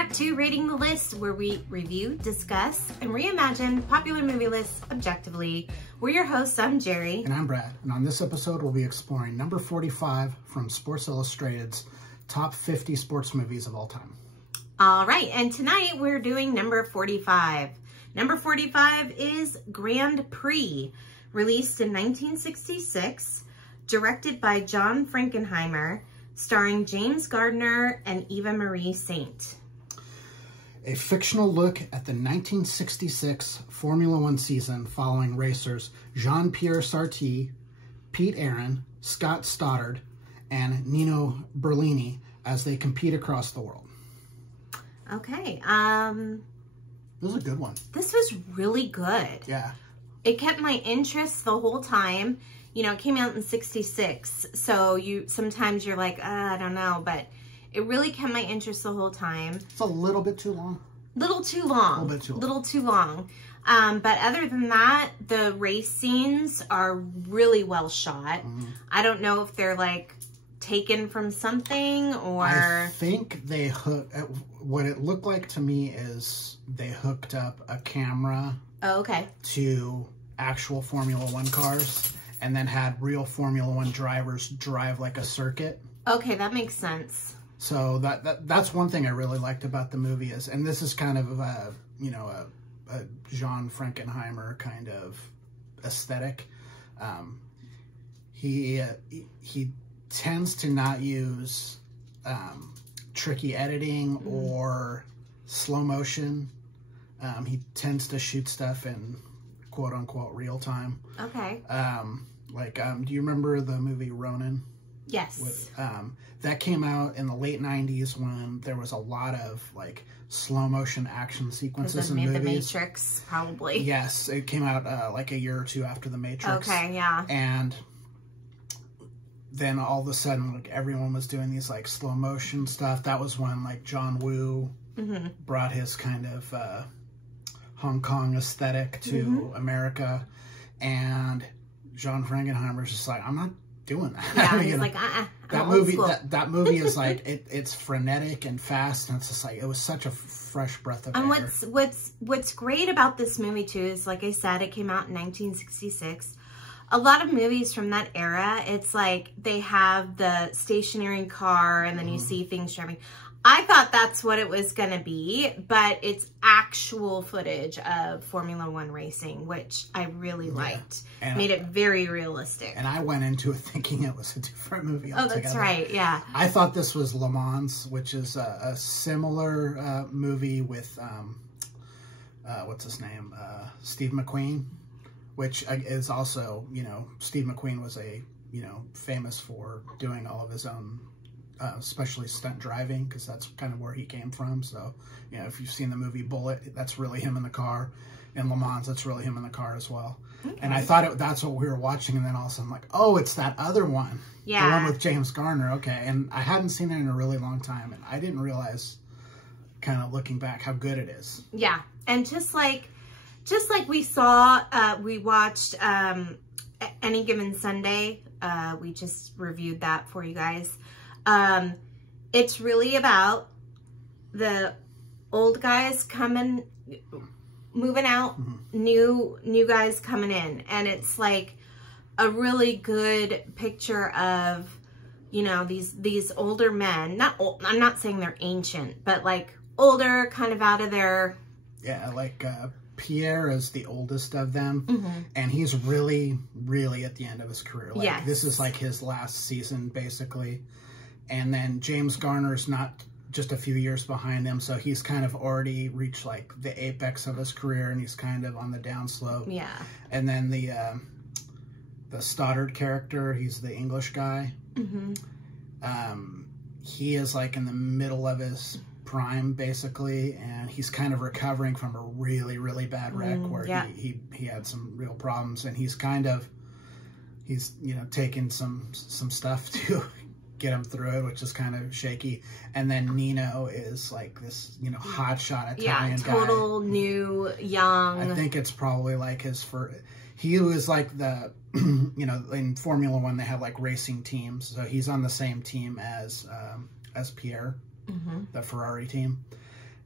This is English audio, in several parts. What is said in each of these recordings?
back to Rating the List, where we review, discuss, and reimagine popular movie lists objectively. We're your hosts. I'm Jerry. And I'm Brad. And on this episode, we'll be exploring number 45 from Sports Illustrated's top 50 sports movies of all time. All right, and tonight we're doing number 45. Number 45 is Grand Prix, released in 1966, directed by John Frankenheimer, starring James Garner and Eva Marie Saint. A fictional look at the 1966 Formula One season following racers Jean-Pierre Sarti, Pete Aaron, Scott Stoddard, and Nino Berlini as they compete across the world. Okay, This was a good one. This was really good. Yeah. It kept my interest the whole time. You know, it came out in 66, so sometimes you're like, I don't know, but it really kept my interest the whole time. It's a little bit too long. Little too long. Little too long. But other than that, the race scenes are really well shot. I don't know if they're like taken from something or... I think they what it looked like to me is they hooked up a camera to actual Formula One cars and then had real Formula One drivers drive like a circuit. Okay, that makes sense. So that's one thing I really liked about the movie is, and this is kind of a John Frankenheimer kind of aesthetic. He tends to not use tricky editing or slow motion. He tends to shoot stuff in quote unquote real time. Okay. Do you remember the movie Ronin? Yes. That came out in the late 90s when there was a lot of like slow motion action sequences in movies. The Matrix, probably. Yes, it came out like a year or two after the Matrix. Okay, yeah. And then all of a sudden, like everyone was doing these like slow motion stuff. That was when like John Woo brought his kind of Hong Kong aesthetic to America, and John Frankenheimer's just like, I'm not doing that. Yeah, he's like, that movie is like it's frenetic and fast, and it's just like it was such a fresh breath of air. And what's great about this movie too is, like I said, it came out in 1966. A lot of movies from that era, it's like they have the stationary car and then you see things driving. I thought that's what it was going to be, but it's actual footage of Formula One racing, which I really liked. And made it very realistic. And I went into it thinking it was a different movie altogether. Oh, that's right, yeah. I thought this was Le Mans, which is a similar movie with, what's his name, Steve McQueen, which is also, Steve McQueen was famous for doing all of his own especially stunt driving, because that's kind of where he came from. So, if you've seen the movie Bullet, that's really him in the car. In Le Mans, that's really him in the car as well. Okay. And I thought that's what we were watching, and then all of a sudden I'm like, oh, it's that other one. Yeah. The one with James Garner. Okay. And I hadn't seen it in a really long time, and I didn't realize, kind of looking back, how good it is. Yeah. And just like we saw, we watched Any Given Sunday. We just reviewed that for you guys. It's really about the old guys moving out, new guys coming in, and it's like a really good picture of, these older men. I'm not saying they're ancient, but like older, kind of out of their... Yeah, like Pierre is the oldest of them, and he's really, really at the end of his career. Like, this is like his last season, basically. And then James Garner's not just a few years behind him, so he's kind of already reached like the apex of his career, and he's kind of on the downslope. Yeah. And then the Stoddard character, he's the English guy. He is like in the middle of his prime, basically, and he's kind of recovering from a really, really bad wreck where he had some real problems, and he's taking some stuff to get him through it, which is kind of shaky. And then Nino is like this, hotshot Italian guy. Yeah, total new, young. I think it's probably like his first. He was like the, in Formula One they have like racing teams, so he's on the same team as Pierre, the Ferrari team.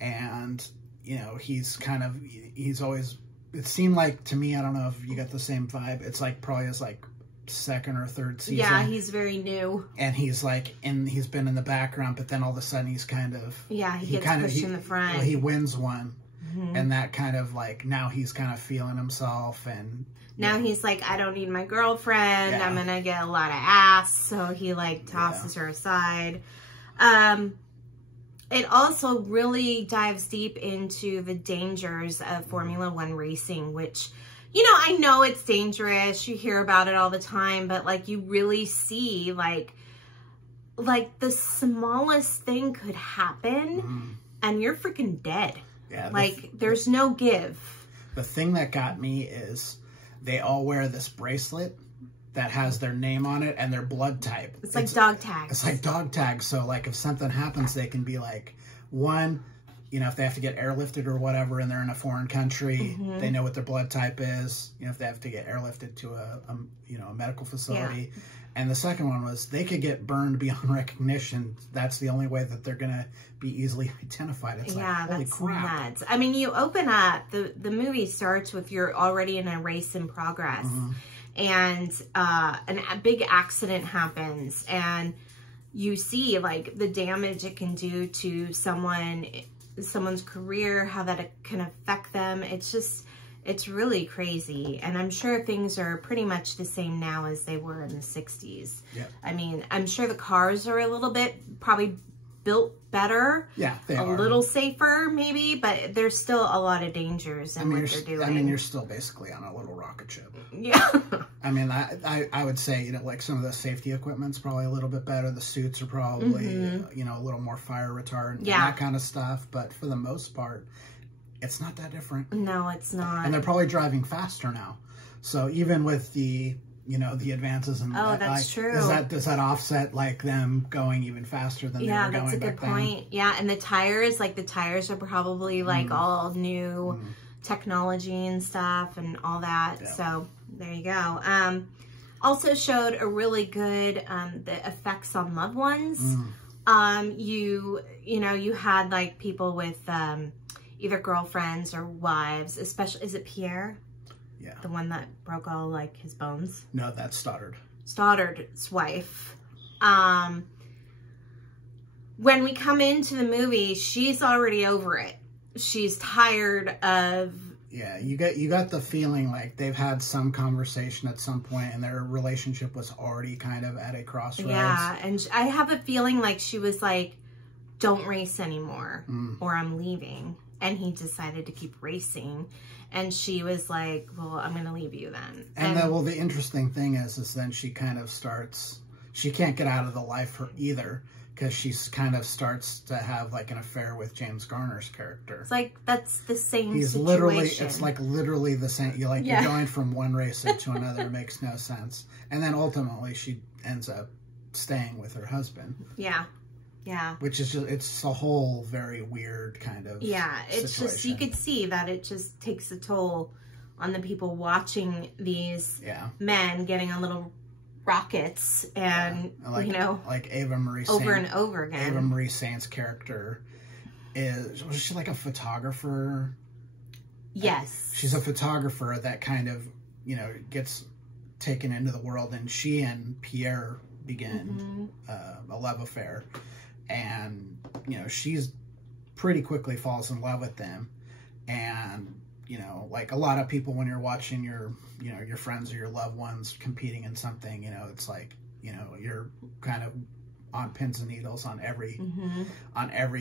and he's always, it seemed like to me, I don't know if you get the same vibe, it's like probably his like second or third season. Yeah, he's very new. And he's like he's been in the background, but then all of a sudden he's kind of, he gets pushed in the front. He wins one, and that kind of like, now he's kind of feeling himself, and now he's like, I don't need my girlfriend. I'm gonna get a lot of ass, so he like tosses her aside. It also really dives deep into the dangers of Formula One racing, which, you know, I know it's dangerous. You hear about it all the time, but like you really see like the smallest thing could happen and you're freaking dead. Yeah. Like there's no give. The thing that got me is they all wear this bracelet that has their name on it and their blood type. It's like dog tags. It's like dog tags. So like if something happens, they can be like, one, you know, if they have to get airlifted or whatever and they're in a foreign country, they know what their blood type is. You know, if they have to get airlifted to a medical facility. Yeah. And the second one was they could get burned beyond recognition. That's the only way that they're going to be easily identified. It's like, holy crap. Nuts. I mean, you open up, the movie starts with you're already in a race in progress. And a big accident happens, and you see like the damage it can do to someone's career, how that can affect them. It's really crazy. And I'm sure things are pretty much the same now as they were in the 60s. Yeah. I mean, I'm sure the cars are a little bit probably built better. Yeah, they are. A little safer maybe, but there's still a lot of dangers in what they're doing. I mean, you're still basically on a little rocket ship. Yeah. I mean, I would say, you know, like some of the safety equipment's probably a little bit better. The suits are probably, you know, a little more fire retardant and that kind of stuff. But for the most part, it's not that different. No, it's not. And they're probably driving faster now. So even with the, you know, the advances in that's true. Does that offset like them going even faster than they were going back then? Yeah, that's a good point. Yeah, and the tires are probably like all new technology and stuff and all that. Yeah. So there you go. Also showed a really good the effects on loved ones. You know, you had like people with either girlfriends or wives, especially, is it Pierre? Yeah. The one that broke all like his bones? No, that's Stoddard. Stoddard's wife. When we come into the movie, she's already over it. She's tired of... Yeah, you got the feeling like they've had some conversation at some point and their relationship was already kind of at a crossroads. Yeah, and I have a feeling like she was like, don't race anymore or I'm leaving. And he decided to keep racing. And she was like, well, I'm going to leave you then. And the interesting thing is then she kind of starts, she can't get out of the life either, because she kind of starts to have like an affair with James Garner's character. It's like, that's the same situation. It's like literally the same. You're like, you're going from one racer to another. It makes no sense. And then ultimately she ends up staying with her husband. Yeah. Yeah. Which is it's a whole very weird kind of it's situation. Just, you could see that it just takes a toll on the people watching these men getting on little rockets and, like, you know, like Ava Marie over and over again. Ava Marie Saint's character was she like a photographer? Yes. She's a photographer that kind of, you know, gets taken into the world, and she and Pierre begin a love affair. And, you know, she's pretty quickly falls in love with them. And, you know, like a lot of people, when you're watching your, you know, your friends or your loved ones competing in something, you know, it's like, you know, you're kind of on pins and needles on every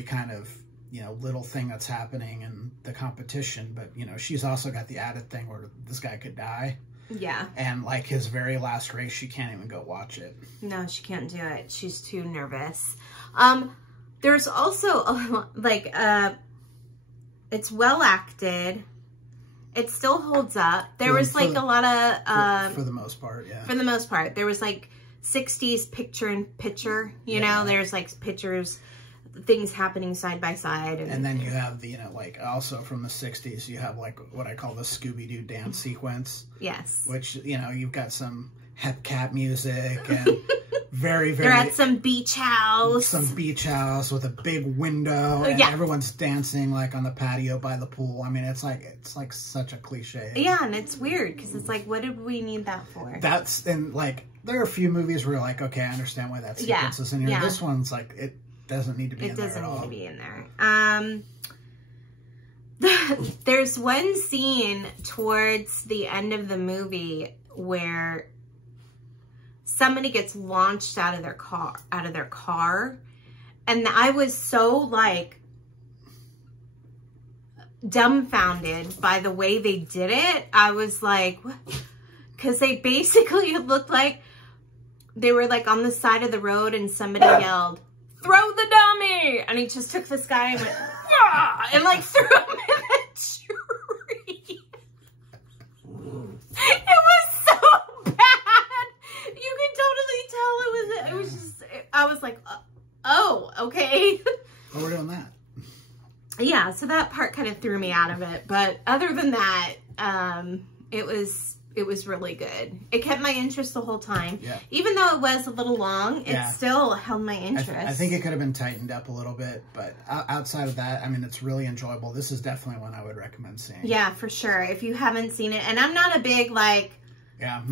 kind of, you know, little thing that's happening in the competition. But, you know, she's also got the added thing where this guy could die. Yeah. And like his very last race, she can't even go watch it. No, she can't do it. She's too nervous. There's also like it's well acted. It still holds up. There was like a lot of for the most part, yeah. For the most part, there was like 60s picture in picture. You know, there's like pictures, things happening side by side, and then you have the, you know, like also from the 60s, you have like what I call the Scooby-Doo dance sequence. Yes. Which, you know, you've got some hep cat music and very, they're at some beach house. Some beach house with a big window, and everyone's dancing like on the patio by the pool. I mean, it's like such a cliche. Yeah, and it's weird because it's like, what did we need that for? And like, there are a few movies where you're like, okay, I understand why that sequence is in here. This one's like, it doesn't need to be in there at all. It doesn't need to be in there. There's one scene towards the end of the movie where somebody gets launched out of their car, and I was so like dumbfounded by the way they did it. I was like, what? Because they basically looked like they were like on the side of the road and somebody yelled, "Throw the dummy!" And he just took this guy and went, "Ah!" and like threw him in the tree. It was so bad. You can totally tell it was just, I was like, oh, okay. Oh, we're doing that. Yeah, so that part kind of threw me out of it. But other than that, it was really good. It kept my interest the whole time. Yeah. Even though it was a little long, it still held my interest. I think it could have been tightened up a little bit, but outside of that, I mean, it's really enjoyable. This is definitely one I would recommend seeing. Yeah, for sure. If you haven't seen it, and I'm not a big like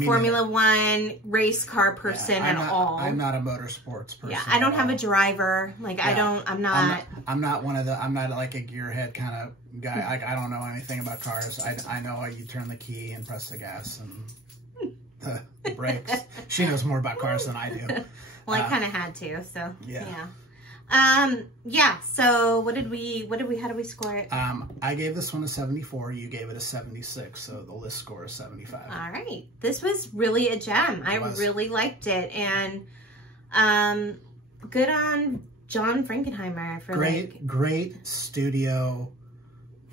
Formula One race car person at all. I'm not a motorsports person. Yeah, I don't have a driver. Like I'm not like a gearhead kind of guy. I don't know anything about cars. I know how you turn the key and press the gas and the brakes. She knows more about cars than I do. Well, I kind of had to, so yeah. So how did we score it? I gave this one a 74. You gave it a 76. So the list score is 75. All right. This was really a gem. I really liked it. And, good on John Frankenheimer for great studio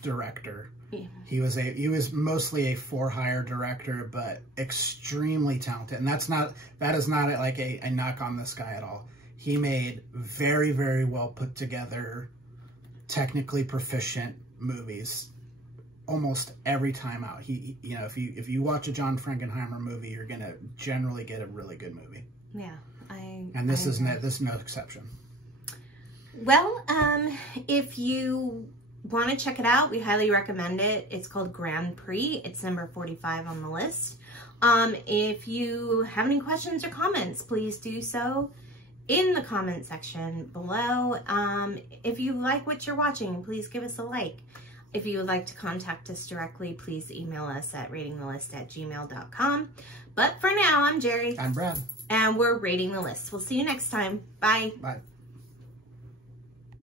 director. Yeah. He was mostly a for-hire director, but extremely talented. And that is not like a knock on this guy at all. He made very, very well put together, technically proficient movies almost every time out. If you watch a John Frankenheimer movie, you're gonna generally get a really good movie. Yeah, this is no exception. Well, if you want to check it out, we highly recommend it. It's called Grand Prix. It's number 45 on the list. If you have any questions or comments, please do so in the comment section below. If you like what you're watching, please give us a like. If you would like to contact us directly, please email us at ratingthelist@gmail.com. But for now, I'm Jerry. I'm Brad. And we're Rating the List. We'll see you next time. Bye. Bye.